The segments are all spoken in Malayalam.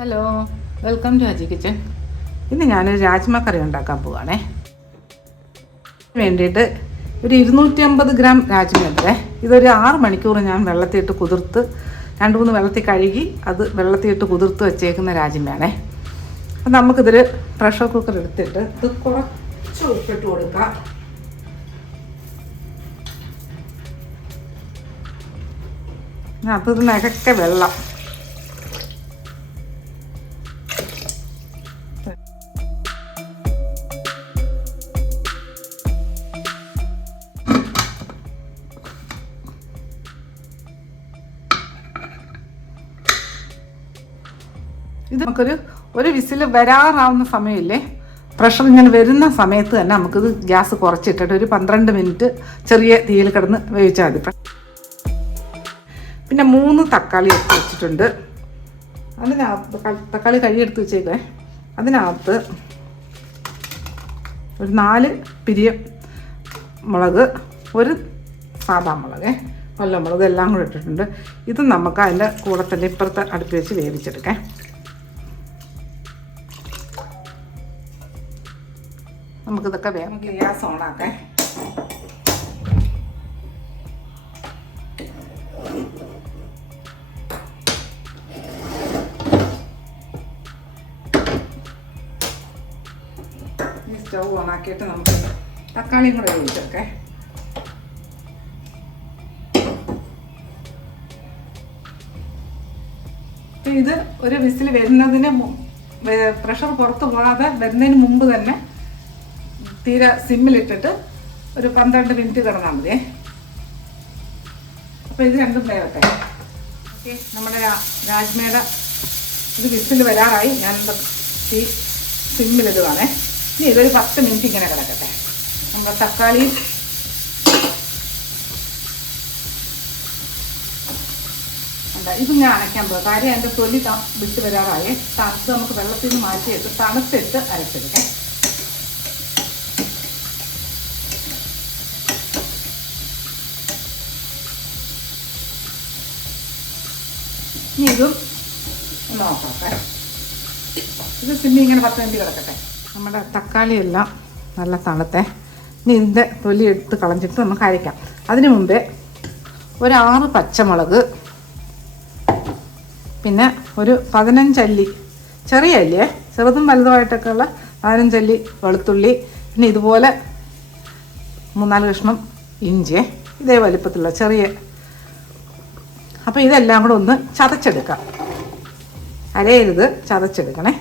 Hello, welcome to Aji kitchen. ഇന്ന് ഞാനൊരു രാജ്മ കറി ഉണ്ടാക്കാൻ പോവുകയാണേ. വേണ്ടിയിട്ട് ഒരു 250 ഗ്രാം രാജ്മ ഉണ്ട്. ഇതൊരു 6 മണിക്കൂർ ഞാൻ വെള്ളത്തിയിട്ട് കുതിർത്ത് 2-3 വെള്ളത്തിൽ കഴുകി അത് വെള്ളത്തിയിട്ട് കുതിർത്ത് വെച്ചേക്കുന്ന രാജ്മയാണേ. അപ്പം നമുക്കിതൊരു പ്രഷർ കുക്കർ എടുത്തിട്ട് ഇത് കുറച്ച് ഉപ്പിട്ട് കൊടുക്കാം. അത് നികക്കെ വെള്ളം ഇത് നമുക്കൊരു വിസിൽ വരാറാവുന്ന സമയമില്ലേ, പ്രഷർ ഇങ്ങനെ വരുന്ന സമയത്ത് തന്നെ നമുക്കിത് ഗ്യാസ് കുറച്ചിട്ടിട്ട് ഒരു 12 മിനിറ്റ് ചെറിയ തീയിൽ കിടന്ന് വേവിച്ചാൽ മതി. പിന്നെ 3 തക്കാളി എടുത്ത് വെച്ചിട്ടുണ്ട്. അതിനകത്ത് തക്കാളി കഴുകിയെടുത്ത് വെച്ചേക്കേ. അതിനകത്ത് ഒരു 4 പിരിയ മുളക്, ഒരു സാദാ മുളക്, മുളക് എല്ലാം കൂടെ ഇട്ടിട്ടുണ്ട്. ഇത് നമുക്ക് അതിൻ്റെ കൂടെ തന്നെ ഇപ്പുറത്തെ അടുപ്പ് വെച്ച് വേവിച്ചെടുക്കാം. നമുക്കിതൊക്കെ വേഗം ഗ്യാസ് ഓണാക്കാം. ഈ സ്റ്റൗ ഓണാക്കിയിട്ട് നമുക്ക് തക്കാളിയും കൂടെ വേവിച്ചെടുക്കാം. ഇത് ഒരു വിസിൽ വരുന്നതിന് പ്രഷർ പുറത്ത് പോകാതെ വരുന്നതിന് മുമ്പ് തന്നെ തീരെ സിമ്മിലിട്ടിട്ട് ഒരു 12 മിനിറ്റ് കിടന്നാൽ മതി. അപ്പോൾ ഇത് രണ്ടും വേവട്ടെ. ഓക്കെ, നമ്മുടെ രാജ്മയുടെ ഇത് വിസിൽ വരാറായി. ഞാനെന്താ ഈ സിമ്മിലിടുവാണേ. ഇനി ഇതൊരു 10 മിനിറ്റ് ഇങ്ങനെ കിടക്കട്ടെ. നമ്മുടെ തക്കാളി ഇത് ഞാൻ അരയ്ക്കാൻ പോകും. കാര്യം അതിൻ്റെ തൊലി വിട്ട് വരാറായി. തണുത്ത് നമുക്ക് വെള്ളത്തിൽ നിന്ന് മാറ്റിയിട്ട് തണുത്തിട്ട് അരച്ചെടുക്കാം. ഇനി ഇതും ഒന്ന് നോക്കാം. ഇത് സിമ്മി ഇങ്ങനെ 10 മിനിറ്റ് കിടക്കട്ടെ. നമ്മുടെ തക്കാളിയെല്ലാം നല്ല തണുത്തേ. ഇനി ഇതിൻ്റെ തൊലി എടുത്ത് കളഞ്ഞിട്ട് നമുക്ക് അരയ്ക്കാം. അതിന് മുമ്പേ ഒരു 6 പച്ചമുളക്, പിന്നെ ഒരു 15 അല്ലി, ചെറിയ അല്ലിയേ, ചെറുതും വലുതുമായിട്ടൊക്കെ ഉള്ള 15 അല്ലി വെളുത്തുള്ളി, പിന്നെ ഇതുപോലെ 3-4 കഷ്ണം ഇഞ്ചി, ഇതേ വലിപ്പത്തിലുള്ള ചെറിയ. അപ്പോൾ ഇതെല്ലാം കൂടെ ഒന്ന് ചതച്ചെടുക്കാം. അരയരുത്, ചതച്ചെടുക്കണേ.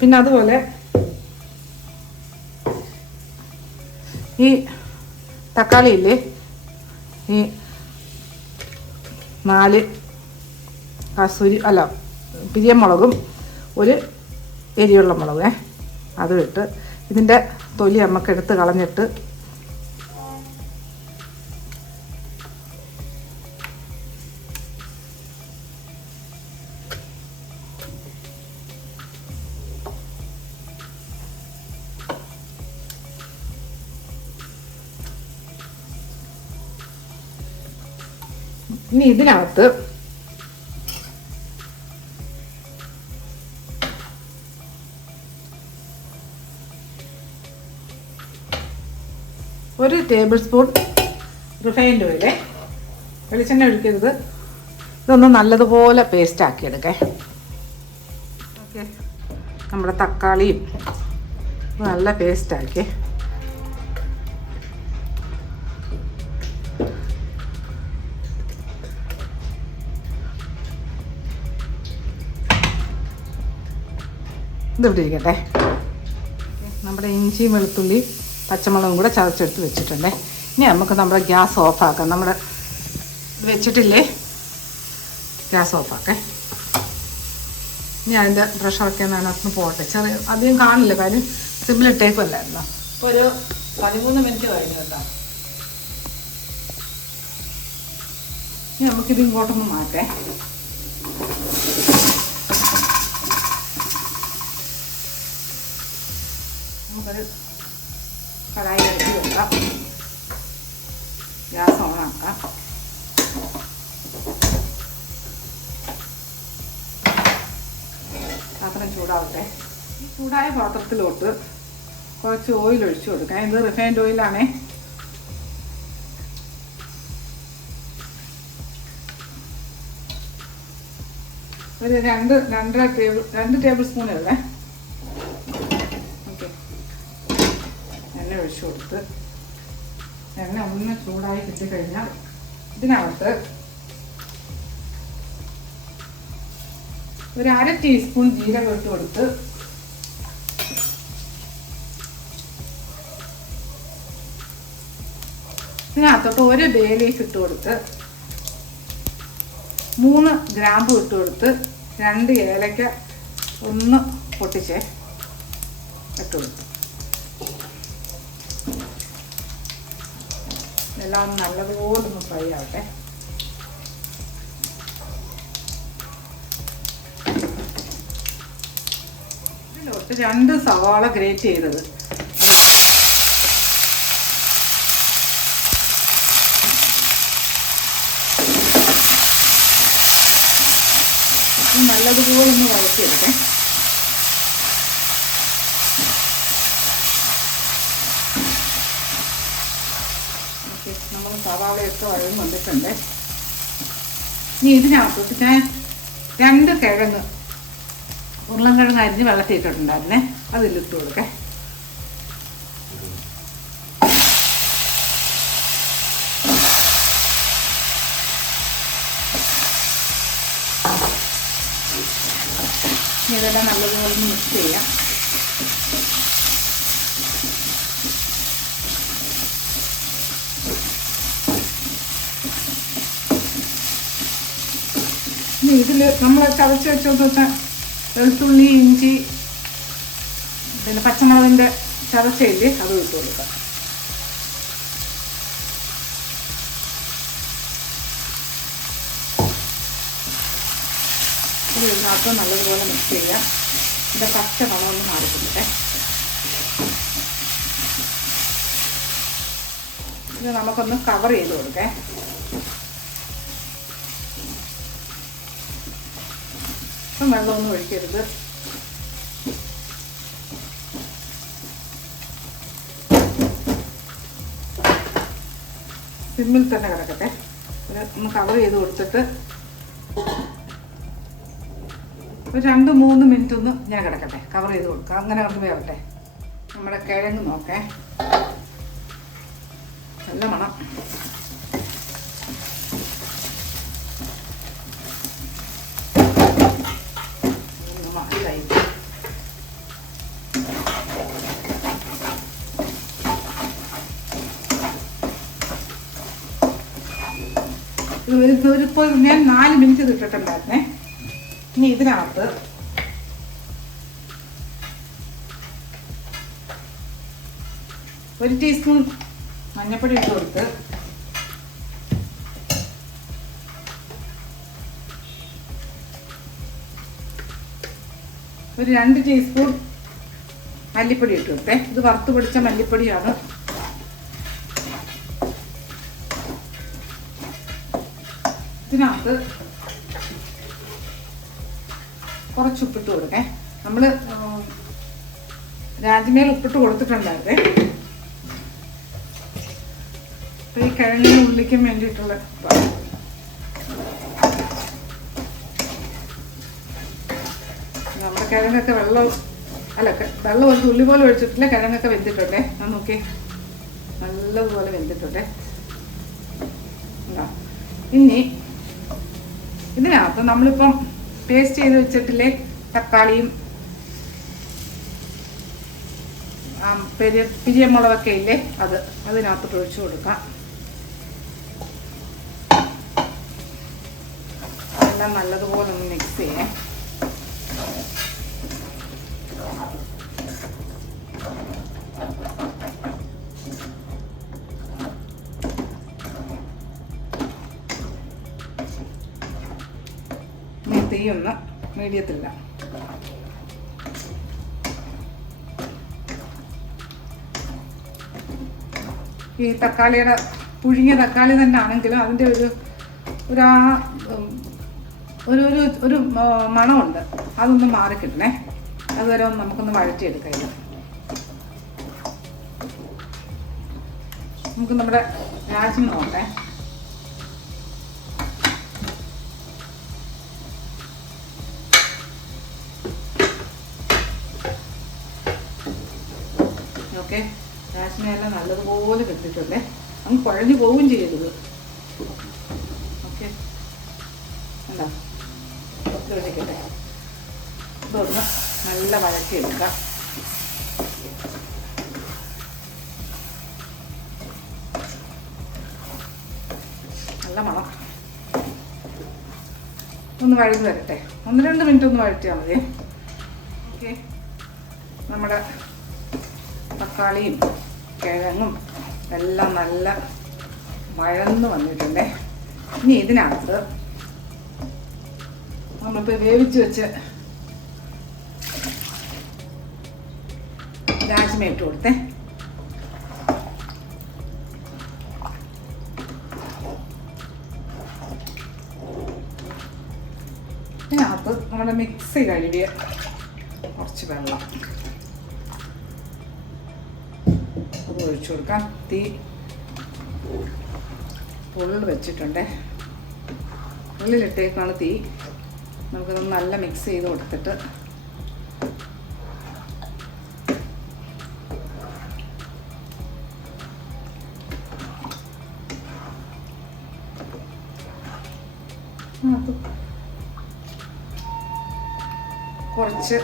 പിന്നെ അതുപോലെ ഈ തക്കാളിയില്ലേ, ഈ 4 പിരിയമുളകും ഒരു എരിയുള്ള മുളക് അതും ഇട്ട് ഇതിൻ്റെ തൊലി നമുക്ക് എടുത്ത് കളഞ്ഞിട്ട് ഇനി ഇതിനകത്ത് ഒരു ടേബിൾ സ്പൂൺ റിഫൈൻഡ് ഓയിലേ, വെളിച്ചെണ്ണ ഒഴിക്കരുത്. ഇതൊന്ന് നല്ലതുപോലെ പേസ്റ്റ് ആക്കിയെടുക്കേ. ഓക്കെ, നമ്മുടെ തക്കാളിയും നല്ല പേസ്റ്റാക്കി ഇതിവിടെ ഇരിക്കട്ടെ. നമ്മുടെ ഇഞ്ചിയും വെളുത്തുള്ളി പച്ചമുളകും കൂടെ ചതച്ചെടുത്ത് വെച്ചിട്ടുണ്ടേ. ഇനി നമുക്ക് നമ്മുടെ ഗ്യാസ് ഓഫാക്കാം. നമ്മുടെ ഇത് വെച്ചിട്ടില്ലേ, ഗ്യാസ് ഓഫാക്കേ. ഇനി അതിൻ്റെ പ്രഷറൊക്കെ അതിനകത്ത് പോകട്ടെ. ചെറിയ അധികം കാണില്ല, കാര്യം സിമ്മിലിട്ടേക്കുമല്ലായിരുന്നോ. ഒരു 13 മിനിറ്റ് കഴിഞ്ഞു കേട്ടോ. ഇനി നമുക്കിത് ഇങ്ങോട്ടൊന്ന് മാറ്റേ. നമുക്കൊരു കടായി എടുത്ത് വെക്കാം. ഗ്യാസ് ഓണാക്കാം. ചൂടാവട്ടെ. ഈ ചൂടായ പാത്രത്തിലോട്ട് കുറച്ച് ഓയിൽ ഒഴിച്ചു കൊടുക്കാം. ഇത് റിഫൈൻഡ് ഓയിലാണേ. ഒരു 2 ടേബിൾ സ്പൂൺ ഇടേ. ഓക്കെ, എണ്ണ ഒഴിച്ചു കൊടുത്ത് എണ്ണ ഒന്ന് ചൂടായി കിട്ടിക്കഴിഞ്ഞാൽ ഇതിനകത്ത് ഒരു 1/2 ടീസ്പൂൺ ജീരകം ഇട്ട് കൊടുത്ത് ഇതിനകത്തോട്ട് 1 ബേ ലീഫ് ഇട്ട് കൊടുത്ത് 3 ഗ്രാമ്പു ഇട്ട് കൊടുത്ത് 2 ഏലക്ക ഒന്ന് പൊട്ടിച്ചേ ഇട്ട് കൊടുത്തു. എല്ലാം നല്ലതുപോലെ ഒന്ന് ഫ്രൈ ആവട്ടെ. ഇതിലോട്ട് 2 സവാള ഗ്രേറ്റ് ചെയ്തത് നല്ലതുപോലെ ഒന്ന് വഴറ്റിയെടുക്കേ. ഓക്കെ, നമ്മൾ സവാളയൊക്കെ വഴന്നുകൊണ്ടിട്ടുണ്ട്. ഇനി ഇതിനകത്തോട്ട് ഞാൻ 2 കിഴങ്ങ് ഉരുളൻകിഴങ്ങ് അരിഞ്ഞ് വെള്ളത്തിട്ടിട്ടുണ്ടായിരുന്നേ, അതിലിട്ട് കൊടുക്കേ. ഇതെല്ലാം നല്ലതുപോലെ മിക്സ് ചെയ്യാം. ഇനി ഇതിൽ നമ്മൾ ചതച്ച് വെച്ച വെളുത്തുള്ളി, ഇഞ്ചി, പിന്നെ പച്ചമുളകിൻ്റെ ചതച്ചയില്ലേ അത് ഇട്ട് കൊടുക്കാം. ഇതിനകത്ത് നല്ലതുപോലെ മിക്സ് ചെയ്യാം. ഇതിൻ്റെ പച്ച മണമൊന്ന് മാറിക്കിട്ടെ. ഇത് നമുക്കൊന്ന് കവർ ചെയ്ത് കൊടുക്കേ. ഇപ്പം വെള്ളമൊന്നും ഒഴിക്കരുത്. സിമ്മിൽ തന്നെ കിടക്കട്ടെ. ഒന്ന് കവർ ചെയ്ത് കൊടുത്തിട്ട് ഒരു 2-3 മിനിറ്റ് ഒന്ന് ഇങ്ങനെ കിടക്കട്ടെ. കവർ ചെയ്ത് കൊടുക്കുക. അങ്ങനെ കിടന്ന് വേവട്ടെ. നമ്മുടെ കിഴങ്ങ് നോക്കേ, നല്ല മണം. ഇതായി ഇപ്പോൾ ഞാൻ 4 മിനിറ്റ് ഇട്ടിട്ടുണ്ടായിരുന്നേ. ഇനി ഇതിനകത്ത് ഒരു ടീസ്പൂൺ മഞ്ഞൾപ്പൊടി ഇട്ട് കൊടുത്ത് ഒരു 2 ടീസ്പൂൺ മല്ലിപ്പൊടി ഇട്ട് കൊടുത്തേ. ഇത് വറുത്ത് പൊടിച്ച മല്ലിപ്പൊടിയാണ്. ഇതിനകത്ത് കുറച്ച് ഉപ്പിട്ട് കൊടുക്കേ. നമ്മൾ രാജ്മേൽ ഉപ്പിട്ട് കൊടുത്തിട്ടുണ്ടായിരുന്നേ. അപ്പോൾ ഈ കിഴങ്ങിന് ഉള്ളിക്കും വേണ്ടിയിട്ടുള്ള നമ്മുടെ കിഴങ്ങൊക്കെ വെള്ളം ഒരു തുള്ളി പോലെ ഒഴിച്ചിട്ടില്ല. കിഴങ്ങൊക്കെ വെന്തിട്ടുണ്ടേ. നോക്കി നല്ലതുപോലെ വെന്തിട്ടുണ്ടേ. ഇനി ഇതിനകത്ത് നമ്മളിപ്പം പേസ്റ്റ് ചെയ്ത് വെച്ചിട്ടില്ലേ തക്കാളിയും പിരിയമുളകൊക്കെ ഇല്ലേ അതിനകത്തോട്ട് ഒഴിച്ചു കൊടുക്കാം. എല്ലാം നല്ലതുപോലെ ഒന്ന് മിക്സ് ചെയ്യാം. തീയൊന്ന് മീഡിയത്തില്ല. ഈ തക്കാളിയുടെ പുഴുങ്ങിയ തക്കാളി തന്നെ ആണെങ്കിലും അതിൻ്റെ ഒരു മണമുണ്ട്. അതൊന്ന് മാറിക്കിട്ടണേ. അതുവരെ നമുക്കൊന്ന് വഴറ്റിയെടുക്കാം. ഇത് നമുക്ക് നമ്മുടെ രാജ്യം നോക്കട്ടെ. ഓക്കെ, രാജ്മയെല്ലാം നല്ലതുപോലെ വെച്ചിട്ടുണ്ട്. അങ്ങ് കുഴഞ്ഞു പോവുകയും ചെയ്യരുത്. ഓക്കെ, എന്താ ഇതൊഴിക്കട്ടെ. ഇതൊന്ന് നല്ല വഴറ്റിയെടുക്കാം. നല്ല മണം. ഒന്ന് വഴന്ന് വരട്ടെ. 1-2 മിനിറ്റ് ഒന്ന് വഴറ്റിയാൽ മതി. ഓക്കെ, നമ്മുടെ തക്കാളിയും കിഴങ്ങും എല്ലാം നല്ല വഴന്ന് വന്നിട്ടുണ്ട്. ഇനി ഇതിനകത്ത് നമ്മളിപ്പോൾ വേവിച്ച് വെച്ച് രാജ്മ ഇട്ട് കൊടുത്തേ. ഇതിനകത്ത് നമ്മുടെ മിക്സി കഴുകിയ കുറച്ച് വെള്ളം അത് ഒഴിച്ചു കൊടുക്കാം. തീ ഫുള്ള് വെച്ചിട്ടുണ്ട്. ഉള്ളിലിട്ടേക്കാണ് തീ. നമുക്കത് നല്ല മിക്സ് ചെയ്ത് കൊടുത്തിട്ട് കുറച്ച്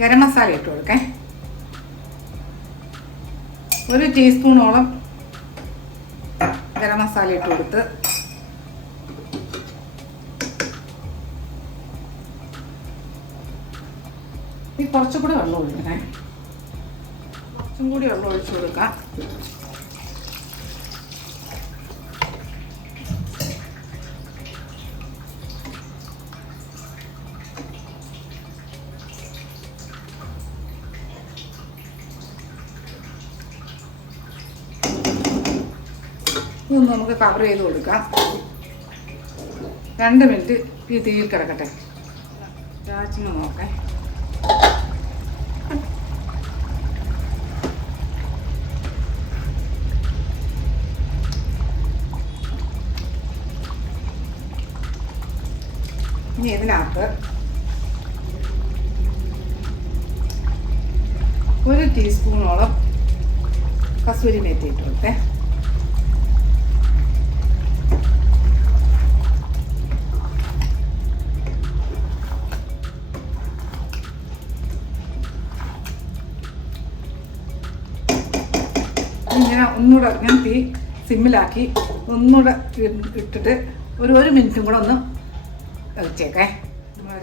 ഗരം മസാല ഇട്ട് കൊടുക്കേ. 1 ടീസ്പൂണോളം ഗരം മസാല ഇട്ട് കൊടുത്ത് ഈ കുറച്ചും കൂടി വെള്ളം ഒഴിക്കണേ. കുറച്ചും കൂടി വെള്ളം ഒഴിച്ചു കൊടുക്കാം. ഇതൊന്ന് നമുക്ക് കവർ ചെയ്ത് കൊടുക്കാം. 2 മിനിറ്റ് ഈ തീയിൽ കിടക്കട്ടെ. രാജ്മ നോക്കേ. ഇനി ഇതിനകത്ത് 1 ടീസ്പൂണോളം കസൂരി മേത്തി ഇട്ട് കൊടുത്തേ. ഇങ്ങനെ ഒന്നുകൂടെ ഞാൻ തീ സിമ്മിലാക്കി ഒന്നുകൂടെ ഇട്ടിട്ട് 1 മിനിറ്റും കൂടെ ഒന്ന് വെച്ചേക്കേ.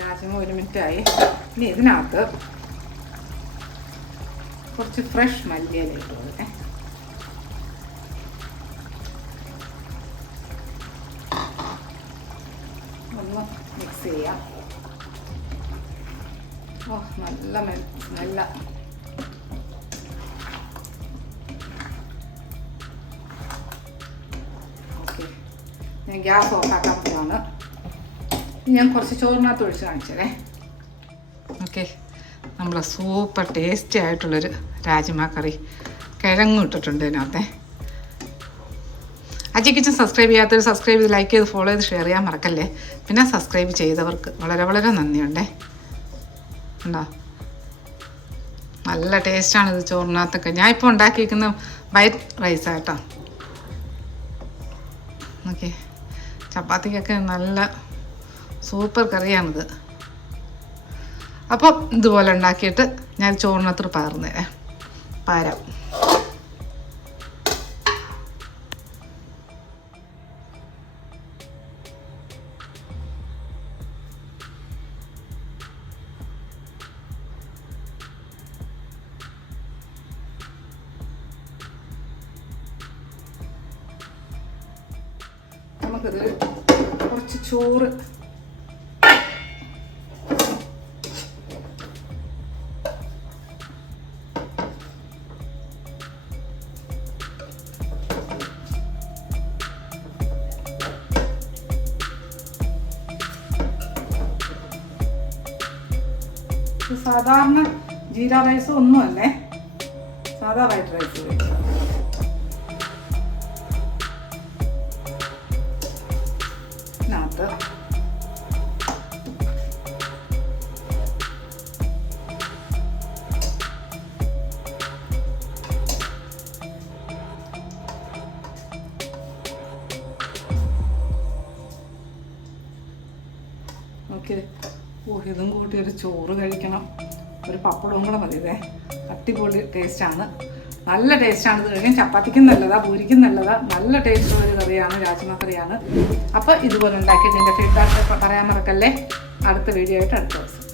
രാജ്മ 1 മിനിറ്റായി. ഇനി ഇതിനകത്ത് കുറച്ച് ഫ്രഷ് മല്ലിയില ഇട്ട് കൊടുക്കേ. ഒന്ന് മിക്സ് ചെയ്യാം. ഓ, നല്ല ഓക്കെ, ഞാൻ ഗ്യാസ് ഓഫാക്കാൻ പോവാണ്. ഞാൻ കുറച്ച് ചോറിനകത്ത് ഒഴിച്ച് കാണിച്ചതേ. ഓക്കെ, നമ്മുടെ സൂപ്പർ ടേസ്റ്റി ആയിട്ടുള്ളൊരു രാജ്മ കറി. കിഴങ്ങും ഇട്ടിട്ടുണ്ട് ഇതിനകത്തെ. അജി കിച്ചൻ സബ്സ്ക്രൈബ് ചെയ്യാത്തവർ സബ്സ്ക്രൈബ് ചെയ്ത് ലൈക്ക് ചെയ്ത് ഫോളോ ചെയ്ത് ഷെയർ ചെയ്യാൻ മറക്കല്ലേ. പിന്നെ സബ്സ്ക്രൈബ് ചെയ്തവർക്ക് വളരെ വളരെ നന്ദിയുണ്ടേ. ഉണ്ടോ, നല്ല ടേസ്റ്റാണിത് ചോറിനകത്തൊക്കെ. ഞാൻ ഇപ്പോൾ ഉണ്ടാക്കിയിരിക്കുന്ന വൈറ്റ് റൈസാട്ടോ. ഓക്കെ, ചപ്പാത്തിക്കൊക്കെ നല്ല സൂപ്പർ കറിയാണിത്. അപ്പോൾ ഇതുപോലെ ഉണ്ടാക്കിയിട്ട് ഞാൻ ചോറിനകത്ത് പാരാം. നമുക്കിത് കുറച്ച് ചോറ് സാധാരണ ജീര റൈസ് ഒന്നുമല്ലേ, സാധാ വൈറ്റ് റൈസ് കഴിച്ചു. ഇതിനകത്ത് ഓക്കെ. ഇതും കൂട്ടി ഒരു ചോറ് കഴിക്കണം, ഒരു പപ്പടവും കൂടെ മതി. ഇതേ അടിപൊളി ടേസ്റ്റാണ്, നല്ല ടേസ്റ്റാണ്. ഇത് കഴിക്കാൻ ചപ്പാത്തിക്കും നല്ലതാ, പൂരിക്കും നല്ലതാ, നല്ല ടേസ്റ്റുള്ള ഒരു കറിയാണ്, രാജ്മ കറിയാണ്. അപ്പോൾ ഇതുപോലെ ഉണ്ടാക്കിയിട്ട് എൻ്റെ ഫീഡ്ബാക്ക് പറയാൻ മറക്കല്ലേ. അടുത്ത വീഡിയോ ആയിട്ട് അടുത്ത ദിവസം.